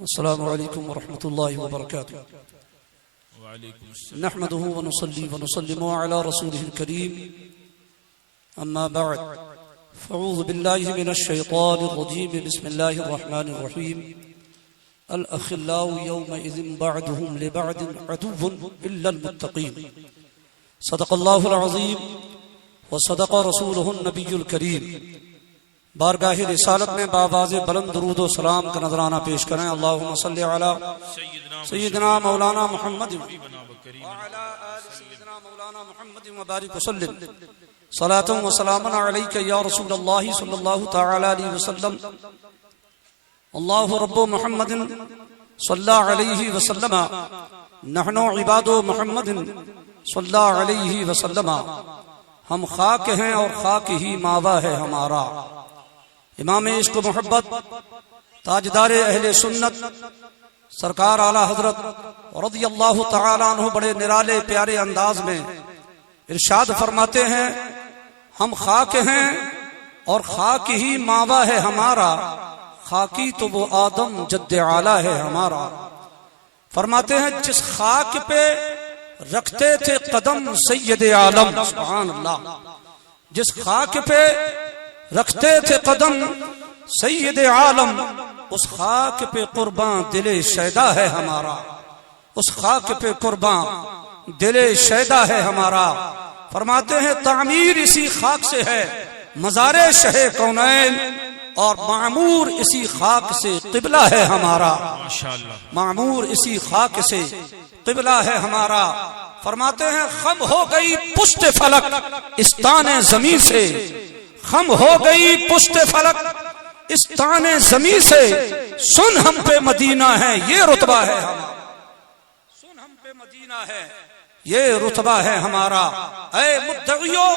السلام علیکم ورحمۃ اللہ وبرکاتہ نحمده ونصلي ونسلم على رسوله الكريم اما بعد فاعوذ بالله من الشيطان الرجيم بسم الله الرحمن الرحيم الاخلاء يومئذ بعضهم لبعض عدو الا المتقين صدق الله العظيم وصدق رسوله النبي الكريم بارگاہ رسالت میں بآواز بلند درود و سلام کا نذرانہ پیش کریں اللہم صلی علی سیدنا مولانا محمد وعلی آل سیدنا مولانا محمد وبارک وسلم صلاۃ و سلام علیک یا رسول اللہ صلی اللہ تعالی علیہ وسلم اللہ رب محمد صلی علیہ وسلم نحن عباد محمد صلی علیہ وسلم ہم خاک ہیں اور خاک ہی ماوا ہے ہمارا امام عشق و محبت تاجدار اہل سنت سرکار اعلی حضرت رضی اللہ تعالیٰ عنہ بڑے نرالے پیارے انداز میں ارشاد فرماتے ہیں ہم خاک ہیں اور خاک ہی ماوا ہے ہمارا خاکی تو وہ آدم جد اعلیٰ ہے ہمارا فرماتے ہیں جس خاک پہ رکھتے تھے قدم سید عالم سبحان اللہ جس خاک پہ رکھتے تھے قدم سید عالم اس خاک پہ قربان دل شیدا ہے ہمارا اس خاک پہ قربان دل شیدا ہے ہمارا فرماتے ہیں تعمیر اسی خاک سے ہے مزار شہ کونین اور معمور اسی خاک سے قبلہ ہے ہمارا معمور اسی خاک سے قبلہ ہے ہمارا فرماتے ہیں خم ہو گئی پشت فلک اس تان زمین سے خم ہو گئی پشت فلک اس تان زمین سے سن ہم پہ مدینہ ہے یہ رتبہ ہے ہمارا سن ہم پہ مدینہ ہے یہ رتبہ ہے ہمارا اے مدعیو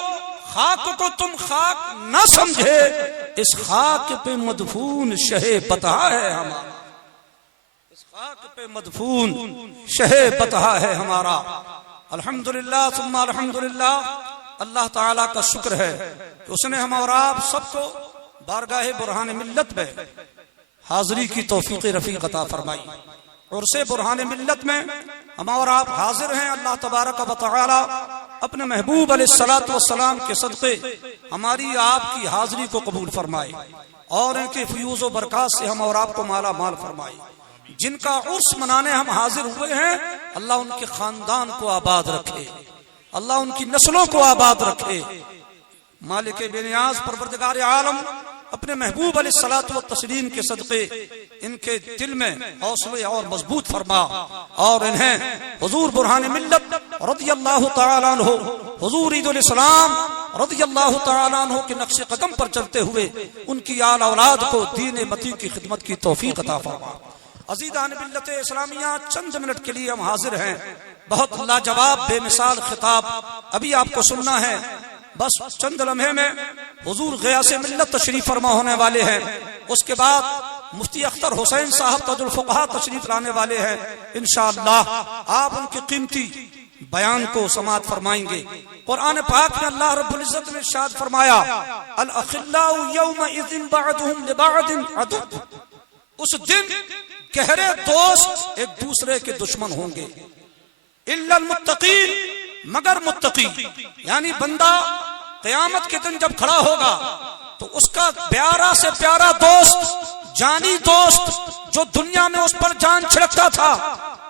خاک کو تم خاک نہ سمجھے اس خاک پہ مدفون شہ بطہ ہے ہمارا اس خاک پہ مدفون شہ بطہ ہے ہمارا الحمدللہ ثم الحمدللہ اللہ تعالیٰ کا شکر ہے کہ اس نے ہم اور آپ سب کو بارگاہ برہان ملت میں حاضری کی توفیق رفیق عطا فرمائی اور سے برہان ملت میں ہم اور آپ حاضر ہیں اللہ تبارک و تعالی اپنے محبوب علیہ الصلوۃ والسلام کے صدقے ہماری آپ کی حاضری کو قبول فرمائے اور ان کے فیوز و برکات سے ہم اور آپ کو مالا مال فرمائے جن کا عرس منانے ہم حاضر ہوئے ہیں اللہ ان کے خاندان کو آباد رکھے اللہ ان کی نسلوں کو آباد رکھے مالک بے نیاز پروردگار عالم اپنے محبوب علیہ الصلوۃ والتسلیم کے صدقے ان کے دل میں حوصلے اور مضبوط فرما اور انہیں حضور برہان ملت رضی اللہ تعالیٰ عنہ حضور عید الاسلام رضی اللہ تعالیٰ عنہ کے نقش قدم پر چلتے ہوئے ان کی آل اولاد کو دین متی کی خدمت کی توفیق عطا فرما عزیزان ملت اسلامیہ چند منٹ کے لیے ہم حاضر ہیں بہت لاجواب بے مثال خطاب ابھی آپ کو سننا ہے بس چند لمحے میں حضور غیاث ملت تشریف فرما ہونے والے ہیں اس کے بعد مفتی اختر حسین صاحب تاج الفقہاء تشریف لانے والے ہیں انشاءاللہ آپ ان کے قیمتی بیان کو سماعت فرمائیں گے قرآن پاک میں اللہ رب العزت نے ارشاد فرمایا الاخلاء یومئذ بعضهم لبعض عدو اس دن گہرے دوست ایک دوسرے کے دشمن ہوں گے الا المتقین مگر متقی یعنی بندہ قیامت کے دن جب کھڑا ہوگا تو اس کا پیارا سے پیارا دوست جانی دوست جو دنیا میں اس پر جان چھڑکتا تھا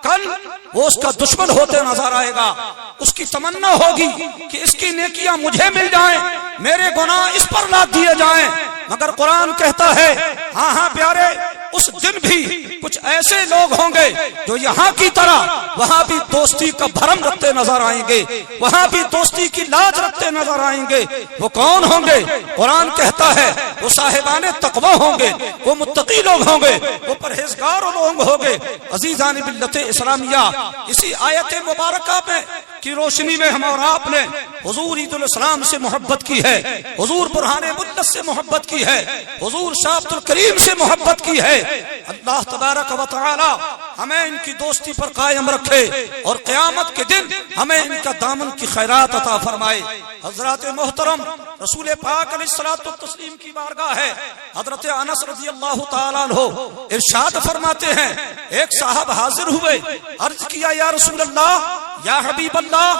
کل وہ اس کا دشمن ہوتے نظر آئے گا اس کی تمنا ہوگی کہ اس کی نیکیاں مجھے مل جائیں میرے گناہ اس پر لاد دیے جائیں مگر قرآن کہتا ہے ہاں ہاں پیارے اس دن بھی کچھ ایسے لوگ ہوں گے جو یہاں کی طرح وہاں بھی دوستی کا بھرم رکھتے نظر آئیں گے وہاں بھی دوستی کی لاج رکھتے نظر آئیں گے وہ کون ہوں گے قرآن کہتا ہے وہ صاحبان تقوی ہوں گے وہ متقی لوگ ہوں گے وہ پرہیزگار لوگ ہوں گے عزیزان ملت اسلامیہ اسی آیت مبارکہ میں کی روشنی میں ہم اور آپ نے حضور عید الاسلام سے محبت کی ہے حضور برہان ملت رحمت سے محبت کی ہے، حضور شاہ عبد الکریم سے محبت کی ہے۔ اللہ تبارک و تعالی ہمیں ان کی دوستی پر قائم رکھے اور قیامت کے دن ہمیں ان کا دامن کی خیرات عطا فرمائے۔ حضرات محترم، رسول پاک علیہ الصلوۃ والتسلیم کی بارگاہ ہے، حضرت انس رضی اللہ تعالیٰ عنہ ارشاد فرماتے ہیں، ایک صاحب حاضر ہوئے، عرض کیا یا رسول اللہ، یا حبیب اللہ،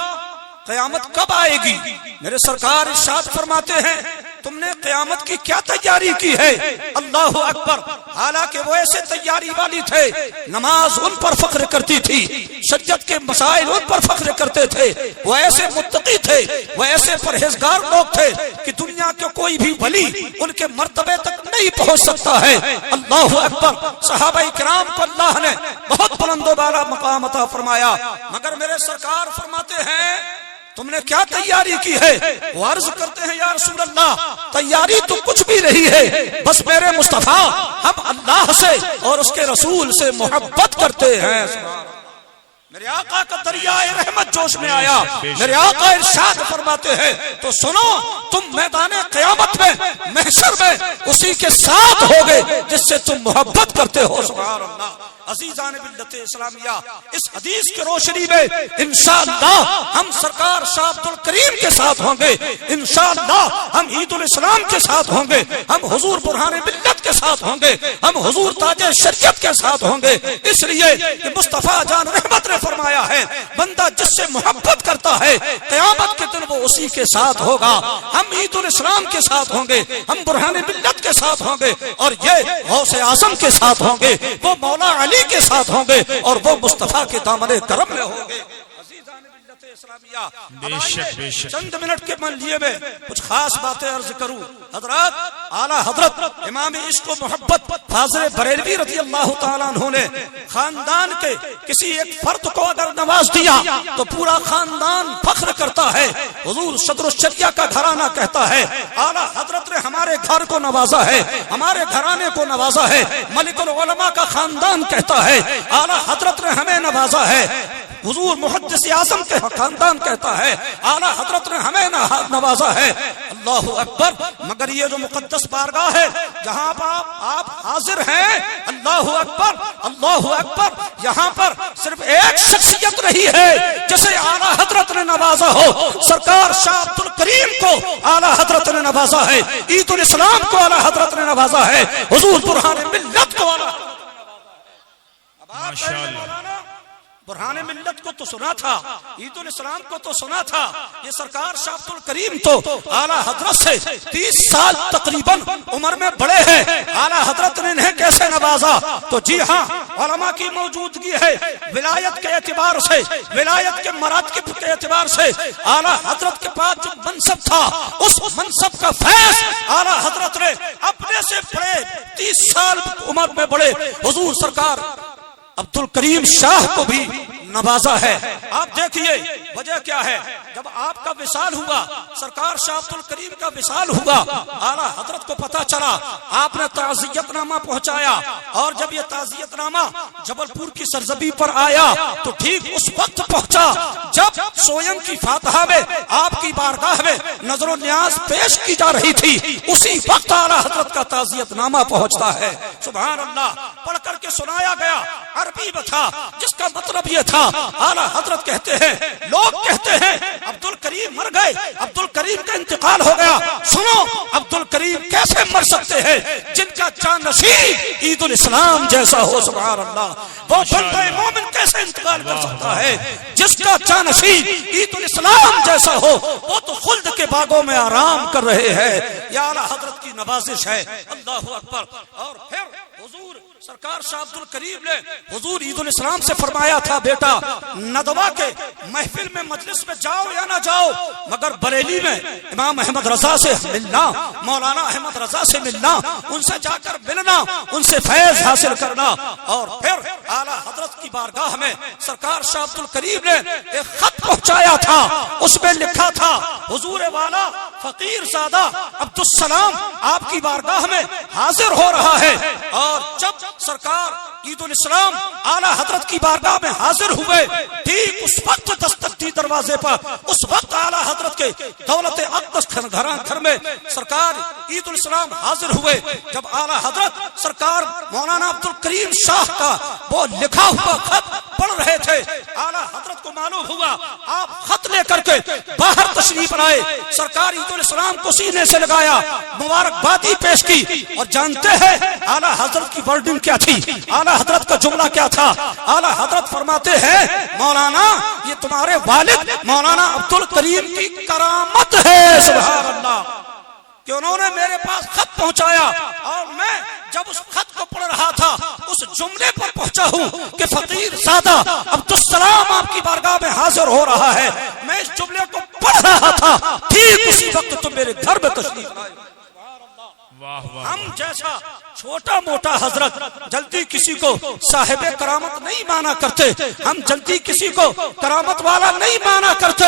قیامت کب آئے گی؟ میرے سرکار ارشاد فرماتے ہیں، تم نے قیامت کی کیا تیاری کی ہے؟ اللہ اکبر! حالانکہ وہ ایسے تیاری والی تھے، نماز ان پر فخر کرتی تھی، شریعت کے مسائل ان پر فخر کرتے تھے، وہ ایسے متقی تھے، وہ ایسے پرہیزگار لوگ تھے کہ دنیا کے کوئی بھی ولی ان کے مرتبے تک نہیں پہنچ سکتا ہے۔ اللہ اکبر! صحابہ کرام کو اللہ نے بہت بلند و بالا مقام عطا فرمایا، مگر میرے سرکار فرماتے ہیں تم نے کیا تیاری کی ہے؟ وہ عرض کرتے ہیں یا رسول اللہ، تیاری تو کچھ بھی نہیں ہے، بس میرے مصطفیٰ ہم اللہ سے اور اس کے رسول سے محبت کرتے ہیں۔ میرے آقا کا دریائے رحمت جوش میں آیا، میرے آقا ارشاد فرماتے ہیں تو سنو، تم میدان قیامت میں، محشر میں اسی کے ساتھ ہوگے جس سے تم محبت کرتے ہو۔ سبحان اللہ! عزیزان ملت اسلامیہ، اس حدیث کی روشنی میں انشاءاللہ ہم سرکار شاہ عبد الکریم کے ساتھ ہوں گے، انشاءاللہ ہم عید الاسلام کے ساتھ ہوں گے، ہم حضور برہان ملت کے ساتھ ہوں گے، ہم حضور تاج شریعت کے ساتھ ہوں گے، اس لیے کہ مصطفیٰ جان رحمت نے فرمایا ہے، بندہ جس سے محبت کرتا ہے قیامت کے دن وہ اسی کے ساتھ ہوگا۔ ہم عید الاسلام کے ساتھ ہوں گے، ہم برہان ملت کے ساتھ ہوں گے، اور یہ غوث اعظم کے ساتھ ہوں گے، وہ مولا علی کے ساتھ ہوں گے، اور وہ مصطفیٰ کے دامن کرم میں ہوں گے۔ بے شک چند منٹ کے لیے میں کچھ خاص باتیں عرض کروں۔ حضرات، اعلیٰ حضرت امام عشق و محبت فاضل بریلوی رضی اللہ تعالیٰ عنہ نے خاندان کے کسی ایک فرد کو اگر نواز دیا تو پورا خاندان فخر کرتا ہے، حضور صدر الشریعہ کا گھرانہ کہتا ہے اعلیٰ حضرت نے ہمارے گھر کو نوازا ہے، ہمارے گھرانے کو نوازا ہے۔ ملک العلماء کا خاندان کہتا ہے اعلیٰ حضرت نے ہمیں نوازا ہے۔ حضور محدث اعظم کے خاندان کہتا ہے اعلیٰ حضرت نے ہمیں نوازا ہے۔ اللہ اکبر! مگر یہ جو مقدس بارگاہ ہے جہاں پر آپ حاضر ہیں، اللہ اکبر اللہ اکبر، یہاں پر صرف ایک شخصیت رہی ہے جسے اعلیٰ حضرت نے نوازا ہو، سرکار شاہ عبد الکریم کو اعلیٰ حضرت نے نوازا ہے، عید الاسلام کو اعلیٰ حضرت نے نوازا ہے، حضور برہان ملت کو اعلیٰ حضرت نے نوازا ہے۔ برہان ملت کو تو سنا تھا، عید الاسلام کو تو سنا تھا، یہ سرکار شاہ عبد الکریم تو اعلیٰ حضرت سے 30 سال تقریباً عمر میں بڑے ہیں۔ اعلیٰ حضرت نے انہیں کیسے نوازا؟ تو جی ہاں، علماء کی موجودگی ہے، ولایت کے اعتبار سے، ولایت کے مراتب کے اعتبار سے اعلیٰ حضرت کے پاس جو منصب تھا، اس منصب کا فیض اعلیٰ حضرت نے اپنے سے بڑے 30 سال عمر میں بڑے حضور سرکار عبد الکریم شاہ کو بھی نوازا ہے۔ آپ دیکھیے وجہ کیا ہے، جب آپ کا وصال ہوا، سرکار شاہ عبد الکریم کا وصال ہوا، اعلیٰ حضرت کو پتا چلا، آپ نے تعزیت نامہ پہنچایا، اور جب یہ تعزیت نامہ جبل پور کی سرزمین پر آیا تو ٹھیک اس وقت پہنچا جب سوئم کی فاتحہ میں آپ کی بارگاہ میں نظر و نیاز پیش کی جا رہی تھی، اسی وقت اعلیٰ حضرت کا تعزیت نامہ پہنچتا ہے۔ سبحان اللہ! پڑھ کر کے سنایا گیا، عربی میں تھا، جس کا مطلب یہ تھا اعلیٰ حضرت کہتے ہیں، لوگ کہتے ہیں عبد الکریم مر گئے، عبد الکریم کا انتقال ہو گیا۔ سنو، عبد الکریم کیسے مر سکتے ہیں جن کا جانشین عید الاسلام جیسا ہو؟ سبحان اللہ! وہ بندہ مومن کیسے انتقال کر سکتا ہے جس کا جانشین عید الاسلام جیسا ہو؟ وہ تو خلد کے باغوں میں آرام کر رہے ہیں۔ یہ اعلیٰ حضرت کی نوازش ہے۔ اللہ اکبر! اور پھر حضور سرکار شاہ عبد الکریم نے حضور عید الاسلام سے فرمایا تھا، بیٹا ندوہ کے محفل میں مجلس میں جاؤ یا نہ جاؤ، مگر بریلی میں امام احمد رضا سے ملنا، مولانا احمد رضا سے ملنا، ان سے جا کر ملنا، ان سے فیض حاصل کرنا۔ اور پھر اعلیٰ حضرت کی بارگاہ میں سرکار شاہ عبد الکریم نے ایک خط پہنچایا تھا، اس میں لکھا تھا حضور والا فقیر زادہ عبد السلام آپ کی بارگاہ میں حاضر ہو رہا ہے۔ اور جب سرکار عید الاسلام اعلی حضرت کی بارگاہ میں حاضر ہوئے، ٹھیک اس وقت دستک دی دروازے پر، اس وقت اعلی حضرت کے دولت اقدس گھر میں سرکار عید الاسلام حاضر ہوئے۔ جب اعلی حضرت سرکار مولانا عبدالکریم شاہ کا وہ لکھا ہوا خط پڑھ رہے تھے، اعلی حضرت کو معلوم ہوا، آپ خط لے کر کے باہر تشریف لائے، سرکار عید الاسلام کو سینے سے لگایا، مبارکبادی پیش کی۔ اور جانتے ہیں اعلی حضرت کی ورڈنگ کیا تھی، اعلی حضرت کا جملہ کیا تھا؟ اعلی حضرت فرماتے ہیں مولانا یہ تمہارے والد مولانا عبدالکریم کی کرامت ہے، سبحان اللہ، کہ انہوں نے میرے پاس خط پہنچایا اور میں جب اس خط کو پڑھ رہا تھا اس جملے پر پہنچا ہوں کہ فقیر زادہ عبدالسلام آپ کی بارگاہ میں حاضر ہو رہا ہے۔ میں اس جملے کو پڑھ رہا تھا، ٹھیک اسی وقت تم میرے گھر میں تشریف لائے۔ ہم جیسا چھوٹا موٹا حضرت جلدی کسی کو صاحب کرامت نہیں مانا کرتے، ہم جلدی کسی کو کرامت والا نہیں مانا کرتے،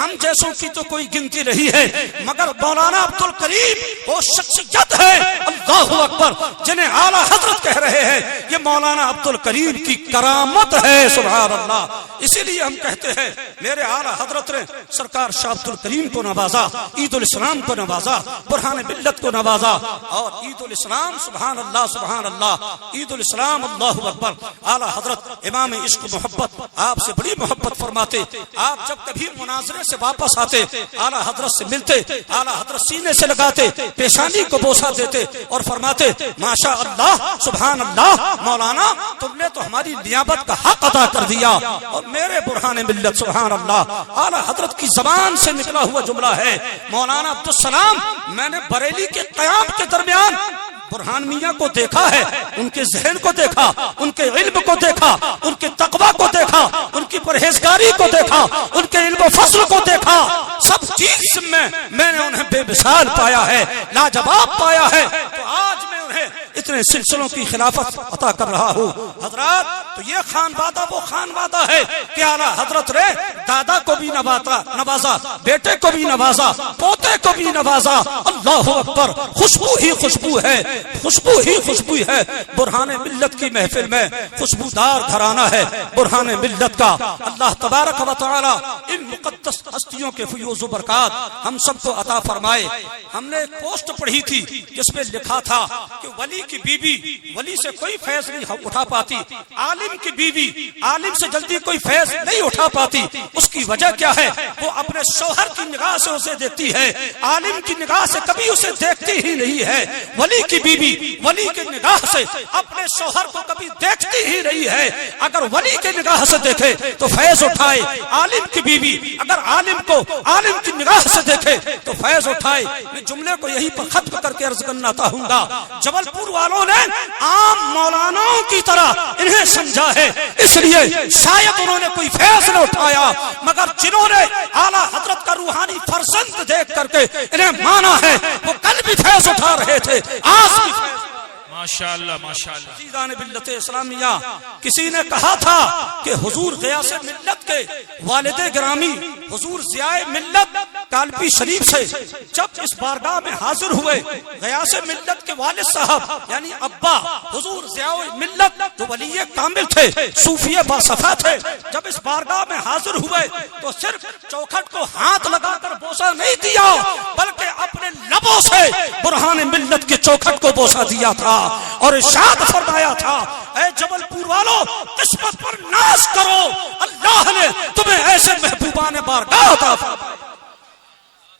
ہم جیسوں کی تو کوئی گنتی نہیں ہے، مگر مولانا عبدالکریم وہ شخصیت ہے، اللہ اکبر، جنہیں اعلی حضرت کہہ رہے ہیں یہ مولانا عبدالکریم کی کرامت ہے، سبحان اللہ۔ اسی لیے ہم کہتے ہیں میرے اعلی حضرت نے سرکار شاہ عبدالکریم کو نوازا، عید الاسلام کو نوازا، برہان ملت کو نوازا، اور عید الاسلام سبحان اللہ سبحان اللہ، عید الاسلام اللہ اکبر۔ اعلی حضرت امام عشق محبت آپ سے بڑی محبت فرماتے، آپ جب کبھی مناظرے سے واپس آتے اعلی حضرت سے ملتے، اعلی حضرت سینے سے لگاتے، پیشانی کو بوسہ دیتے اور فرماتے ماشاء اللہ سبحان اللہ، مولانا تم نے تو ہماری نیابت کا حق ادا کر دیا۔ اور میرے برہان ملت سبحان اللہ، اعلی حضرت کی زبان سے نکلا ہوا جملہ ہے، مولانا عبدالسلام میں نے بریلی کے قیام کے درمیان برہان میاں کو دیکھا ہے، ان کے ذہن کو دیکھا، ان کے علم کو دیکھا، ان کے تقوی کو دیکھا، ان کی پرہیزگاری کو دیکھا، ان کے علم و فضل کو دیکھا، سب چیز میں نے انہیں بے مثال پایا ہے، لاجواب پایا ہے، تو آج میں انہیں اتنے سلسلوں کی خلافت عطا کر رہا ہوں۔ حضرات تو یہ خانوادہ وہ خانوادہ ہے کہ اعلیٰ حضرت نے دادا کو بھی نوازا، بیٹے کو بھی نوازا، پوتے کو بھی نوازا، اللہ اکبر، خوشبو ہی خوشبو ہے، خوشبو ہی خوشبو ہے۔ برہان ملت کی محفل میں خوشبودار گھرانہ ہے برہان ملت کا۔ اللہ تبارک و تعالی ان مقدس ہستیوں کے فیوز و برکات ہم سب کو عطا فرمائے۔ ہم نے ایک پوسٹ پڑھی تھی جس میں لکھا تھا کہ ولی کی بیوی ولی سے کوئی فیض نہیں اٹھا پاتی، عالم کی بیوی عالم سے جلدی کوئی فیض نہیں اٹھا پاتی۔ اس کی وجہ کیا ہے؟ وہ اپنے شوہر کی نگاہ سے اسے دیکھتی ہے، عالم کی نگاہ سے کبھی اسے دیکھتی ہی نہیں ہے۔ ولی کی بیوی ولی کی نگاہ سے اپنے شوہر کو کبھی دیکھتی ہی نہیں ہے۔ اگر ولی کی نگاہ سے دیکھے تو فیض اٹھائے، عالم کی بیوی اگر عالم کو عالم کی نگاہ سے دیکھے تو فیض اٹھائے۔ میں جملے کو یہی پر ختم کر کے عرض کرنا چاہوں گا، جبل پور والوں نے عام مولاناؤں کی طرح انہیں سمجھا ہے، اس لیے شاید انہوں نے کوئی فیض نہ اٹھایا، مگر جنہوں نے اعلیٰ حضرت کا روحانی فرزند دیکھ کر کے انہیں مانا ہے وہ کل بھی فیض اٹھا رہے تھے، آج بھی فیض۔ ماشاءاللہ ماشاءاللہ۔ عزیزان ملت اسلامیہ، کسی نے کہا تھا کہ حضور غیاث ملت کے والد گرامی حضور ضیاء ملت کالپی شریف سے جب اس بارگاہ میں حاضر ہوئے، غیاث ملت کے والد صاحب یعنی ابا حضور ضیاء ملت جو ولی کامل تھے، صوفی باصفا تھے، جب اس بارگاہ میں حاضر ہوئے تو صرف چوکھٹ کو ہاتھ لگا کر بوسہ نہیں دیا بلکہ اپنے لبوں سے برہان ملت کے چوکھٹ کو بوسہ دیا تھا اور ارشاد فرمایا تھا، اے جبل پور والوں قسمت پر ناز کرو، اللہ نے تمہیں ایسے محبوبان بارگاہ عطا فرمائے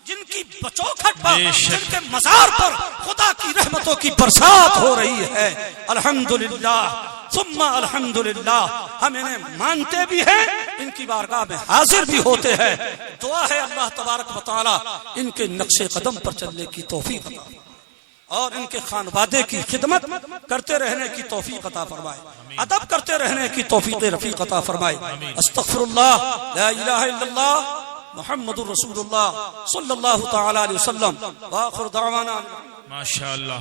جن کی چوکھٹ پر، جن کے مزار پر خدا کی رحمتوں کی برسات ہو رہی ہے۔ الحمدللہ ثم الحمدللہ، ہم انہیں مانتے بھی ہیں، ان کی بارگاہ میں حاضر بھی ہوتے ہیں۔ دعا ہے اللہ تبارک و تعالی ان کے نقش قدم پر چلنے کی توفیق عطا اور ان کے خانوادے کی خدمت کرتے رہنے کی توفیق عطا فرمائے، ادب کرتے رہنے کی توفیق رفیق عطا فرمائے۔ استغفر اللہ، لا الہ الا اللہ، محمد الرسول اللہ صلی اللہ تعالی علیہ وسلم، وآخر دعوانا ماشاءاللہ۔